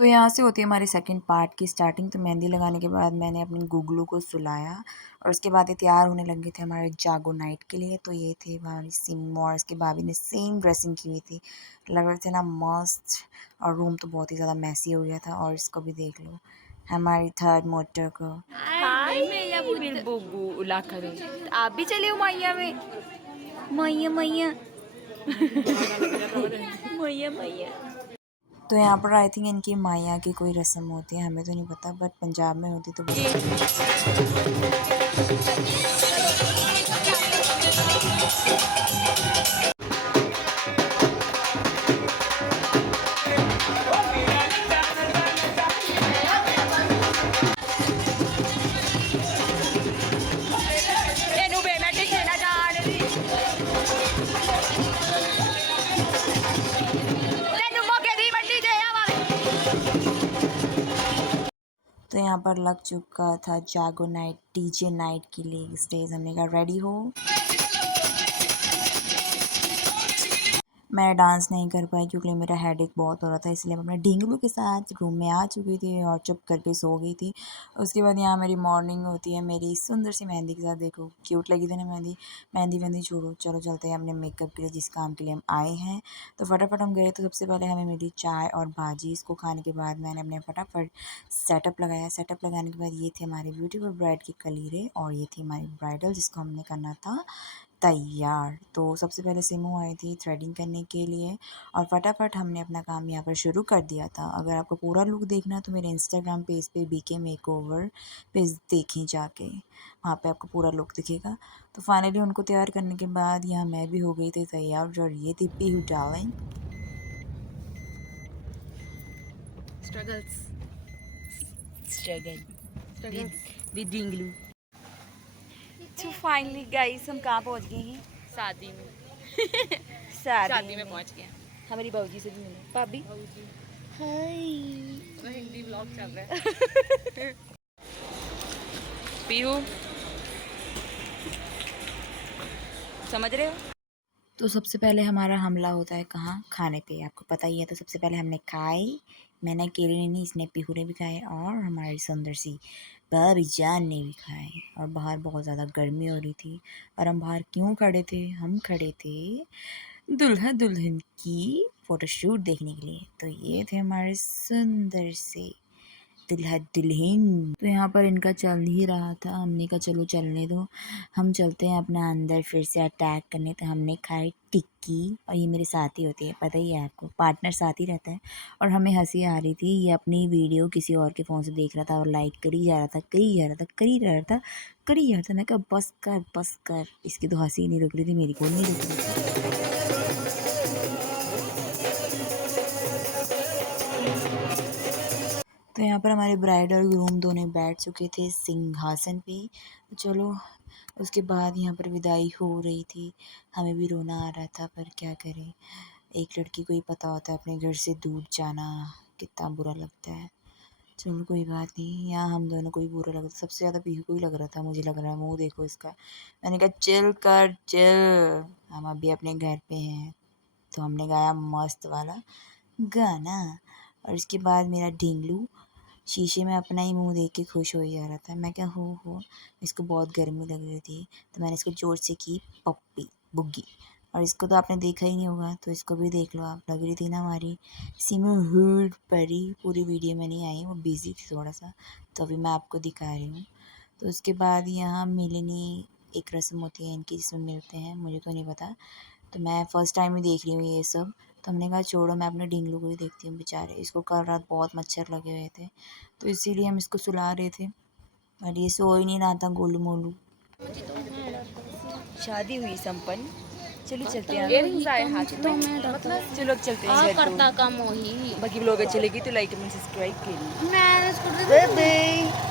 तो यहाँ से होती है हमारी सेकंड पार्ट की स्टार्टिंग। तो मेहंदी लगाने के बाद मैंने अपने गुगलू को सुलाया और उसके बाद ये तैयार होने लगे थे हमारे जागो नाइट के लिए। तो ये थे हमारी सिम और उसके भाभी ने सेम ड्रेसिंग की हुई थी, लग रहे थे ना मस्त। और रूम तो बहुत ही ज़्यादा मैसी हो गया था। और इसको भी देख लो, हमारी थर्ड मोटर को। हाय मेरे बुब्बू उला करो। आप भी चले हो मैया में। मैया मैया मैया मैया। तो यहाँ पर आई थिंक इनकी माया की कोई रस्म होती है, हमें तो नहीं पता, बट पंजाब में होती तो तो यहाँ पर लग चुका था जागो नाइट, डीजे नाइट के लिए स्टेज। हमने कहा रेडी हो। मैं डांस नहीं कर पाई क्योंकि मेरा हेडेक बहुत हो रहा था, इसलिए मैं अपने ढींगलू के साथ रूम में आ चुकी थी और चुप करके सो गई थी। उसके बाद यहाँ मेरी मॉर्निंग होती है मेरी सुंदर सी मेहंदी के साथ। देखो क्यूट लगी थी ना मेहंदी। मेहंदी छोड़ो, चलो चलते हैं अपने मेकअप के लिए, जिस काम के लिए हम आए हैं। तो फटाफट हम गए। तो सबसे पहले हमें मिली चाय और भाजी। इसको खाने के बाद मैंने अपने फटाफट सेटअप लगाया। सेटअप लगाने के बाद ये थे हमारे ब्यूटीफुल ब्राइड की कलीरें और ये थी हमारी ब्राइडल जिसको हमने करना था तैयार। तो सबसे पहले सिमू आई थी थ्रेडिंग करने के लिए और फटाफट हमने अपना काम यहाँ पर शुरू कर दिया था। अगर आपको पूरा लुक देखना है तो मेरे इंस्टाग्राम पेज पे BK मेकओवर पेज देखें जाके, वहाँ पे आपको पूरा लुक दिखेगा। तो फाइनली उनको तैयार करने के बाद यहाँ मैं भी हो गई थी तैयार और ये थी Pihu darling. Struggle with Dinglu. तो फाइनली गाइस हम कहाँ पहुँच गए हैं? शादी में। शादी में पहुँच गए। हमारी बाबूजी से भी मिले। भाभी हाय। हिंदी व्लॉग चल रहा है। पीहू समझ रहे हो? तो सबसे पहले हमारा हमला होता है कहाँ? खाने पे, आपको पता ही है। तो सबसे पहले हमने खाई, मैंने अकेले ने नहीं, इसने पीहू ने भी खाए और हमारी सुंदर सी भाभी जान ने भी खाए। और बाहर बहुत ज़्यादा गर्मी हो रही थी। और हम बाहर क्यों खड़े थे? हम खड़े थे दुल्हा दुल्हन की फ़ोटोशूट देखने के लिए। तो ये थे हमारे सुंदर से दुल्हा दुल्हन। तो यहाँ पर इनका चल ही रहा था, हमने कहा चलो चलने दो, हम चलते हैं अपना अंदर फिर से अटैक करने। तो हमने खाई टिक्की और ये मेरे साथी होती है, पता ही है आपको, पार्टनर साथ ही रहता है। और हमें हंसी आ रही थी, ये अपनी वीडियो किसी और के फ़ोन से देख रहा था और लाइक करी जा रहा था, करी जा रहा था, करी जा रहा था, करी जा रहा था। मैं कहा बस कर, इसकी तो हंसी नहीं रुक रही थी, मेरी को नहीं रुक रही थी। तो यहाँ पर हमारे ब्राइड और ग्रूम दोनों बैठ चुके थे सिंहासन पे। तो चलो उसके बाद यहाँ पर विदाई हो रही थी। हमें भी रोना आ रहा था, पर क्या करें, एक लड़की को ही पता होता है अपने घर से दूर जाना कितना बुरा लगता है। चलो कोई बात नहीं, यहाँ हम दोनों को ही बुरा लगा था। सबसे ज़्यादा पीहू को ही लग रहा था, मुझे लग रहा है, मुँह देखो इसका। मैंने कहा चिल कर चिल, हम अभी अपने घर पे हैं। तो हमने गाया मस्त वाला गाना। और इसके बाद मेरा ढींगलू शीशे में अपना ही मुंह देख के खुश हो जा रहा था। मैं क्या हो, इसको बहुत गर्मी लग रही थी तो मैंने इसको जोर से की पप्पी बुग्गी। और इसको तो आपने देखा ही नहीं होगा, तो इसको भी देख लो आप। लग रही थी ना हमारी सिमू हुड परी, पूरी वीडियो में नहीं आई, वो बिज़ी थी थोड़ा सा, तो अभी मैं आपको दिखा रही हूँ। तो उसके बाद यहाँ मिलनी एक रस्म होती है इनकी जिसमें मिलते हैं, मुझे तो नहीं पता, तो मैं फ़र्स्ट टाइम ही देख रही हूँ ये सब। तो हमने कहा छोड़ो, मैं अपने ढींगलू को ही देखती हूँ, बेचारे इसको कल रात बहुत मच्छर लगे हुए थे, तो इसीलिए हम इसको सुला रहे थे। और ये सो ही नहीं रहा था गोलू मोलू। शादी हुई संपन्न। चलिए चलते हैं। इयररिंग्स आए हाथ में, मतलब चलो अब चलते हैं घर को। बाकी ब्लॉग अच्छे लगी तो लाइक कमेंट सब्सक्राइब कीजिए। Bye bye.